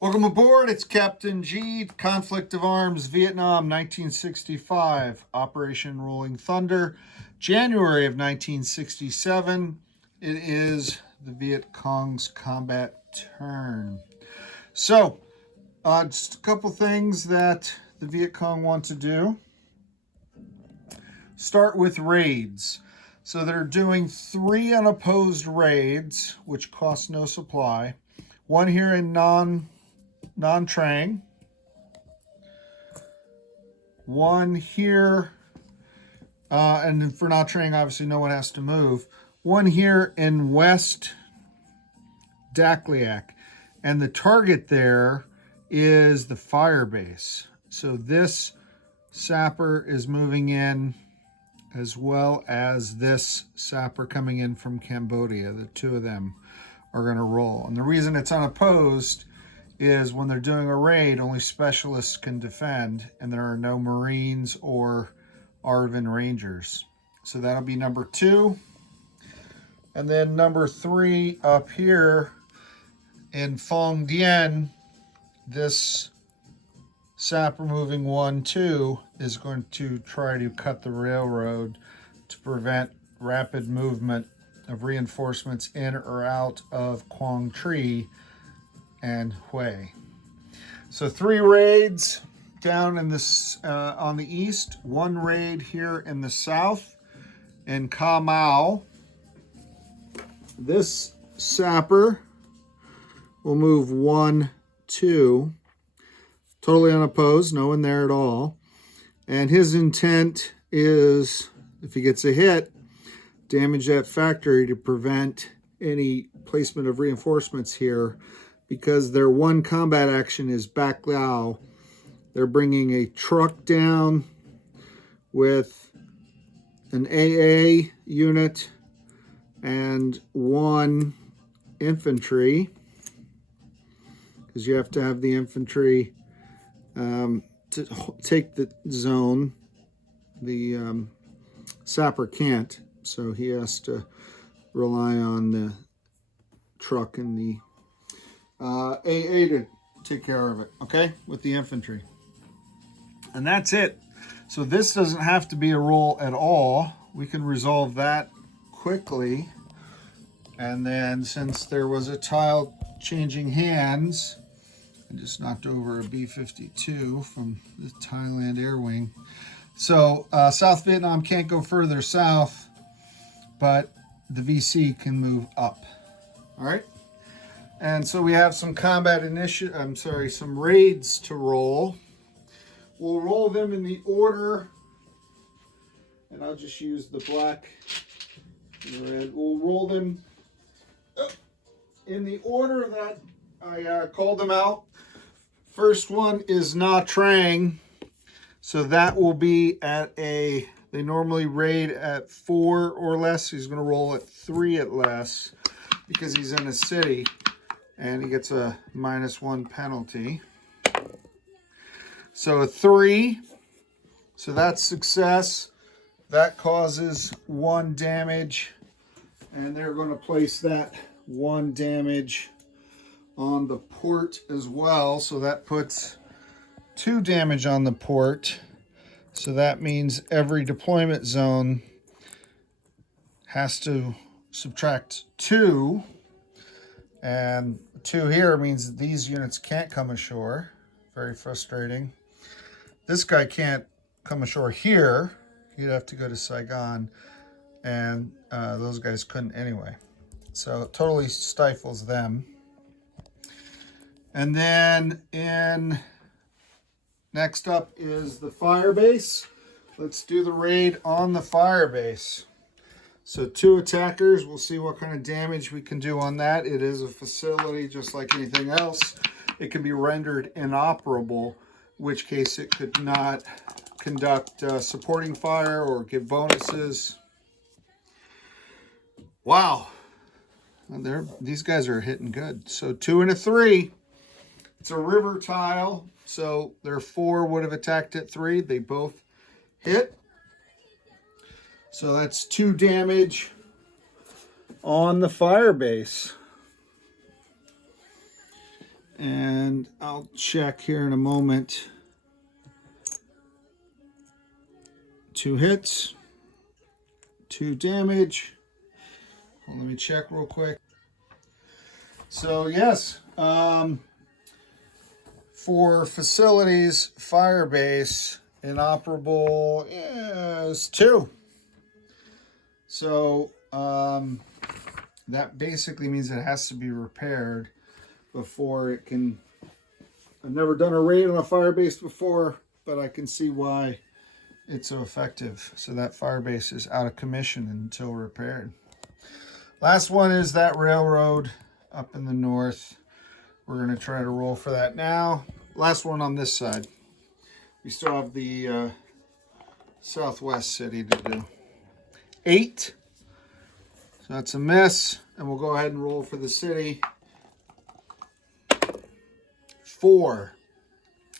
Welcome aboard. It's Captain G, Conflict of Arms, Vietnam, 1965. Operation Rolling Thunder, January of 1967. It is the Vietcong's combat turn. So, just a couple things that the Vietcong want to do. Start with raids. So they're doing 3 unopposed raids, which cost no supply. One here in non-Trang, one here, and for non-Trang, obviously no one has to move. One here in West Dakliak, and the target there is the fire base. So this sapper is moving in, as well as this sapper coming in from Cambodia. The two of them are going to roll. And the reason it's unopposed is when they're doing a raid, only specialists can defend, and there are no Marines or ARVN Rangers. So that'll be number 2. And then number 3 up here in Phong Dien, this sapper moving 1-2 is going to try to cut the railroad to prevent rapid movement of reinforcements in or out of Quang Tri and Hue. So 3 raids down in this on the east, 1 raid here in the south in Ca Mau. This sapper will move 1-2, totally unopposed, no one there at all. And his intent is, if he gets a hit, damage that factory to prevent any placement of reinforcements here, because their one combat action is Bac Lao. They're bringing a truck down with an AA unit and 1 infantry, because you have to have the infantry to take the zone. The sapper can't, so he has to rely on the truck and the AA to take care of it, okay, with the infantry. And that's it. So this doesn't have to be a roll at all. We can resolve that quickly. And then, since there was a tile changing hands, I just knocked over a B-52 from the Thailand Air Wing. So South Vietnam can't go further south, but the VC can move up. All right. And so we have some some raids to roll. We'll roll them in the order, and I'll just use the black and the red. We'll roll them in the order that I called them out. First one is Nha Trang. So that will be at they normally raid at 4 or less. He's going to roll at 3 at less because he's in a city, and he gets a -1 penalty. So a 3. So that's success. That causes 1 damage, and they're going to place that 1 damage on the port as well. So that puts 2 damage on the port. So that means every deployment zone has to subtract 2. And 2 here means that these units can't come ashore. Very frustrating. This guy can't come ashore here. He'd have to go to Saigon. And those guys couldn't anyway. So it totally stifles them. And then next up is the fire base. Let's do the raid on the fire base. So 2 attackers. We'll see what kind of damage we can do on that. It is a facility just like anything else. It can be rendered inoperable, in which case it could not conduct supporting fire or give bonuses. Wow. These guys are hitting good. So 2 and a 3. It's a river tile, so their 4 would have attacked at 3. They both hit. So that's 2 damage on the fire base. And I'll check here in a moment. 2 hits, 2 damage. Well, let me check real quick. So yes, for facilities, Firebase, inoperable is 2. So that basically means it has to be repaired before it can. I've never done a raid on a Firebase before, but I can see why it's so effective. So that Firebase is out of commission until repaired. Last one is that railroad up in the north. We're going to try to roll for that now. Last one on this side. We still have the southwest city to do. 8. So that's a miss. And we'll go ahead and roll for the city. 4.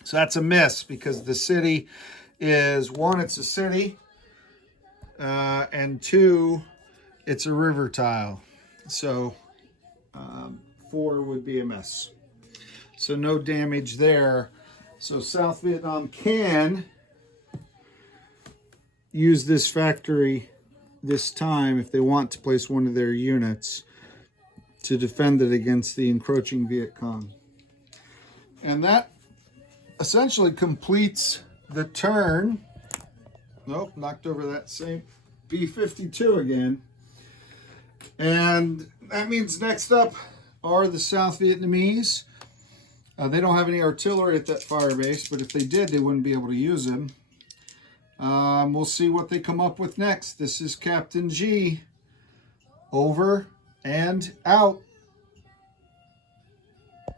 So that's a miss because the city is 1, it's a city, and 2, it's a river tile. So 4 would be a miss. So no damage there. So South Vietnam can use this factory this time if they want to place one of their units to defend it against the encroaching Vietcong. And that essentially completes the turn. Nope, knocked over that same B-52 again. And that means next up are the South Vietnamese. They don't have any artillery at that fire base, but if they did, they wouldn't be able to use them. We'll see what they come up with next. This is Captain G. Over and out.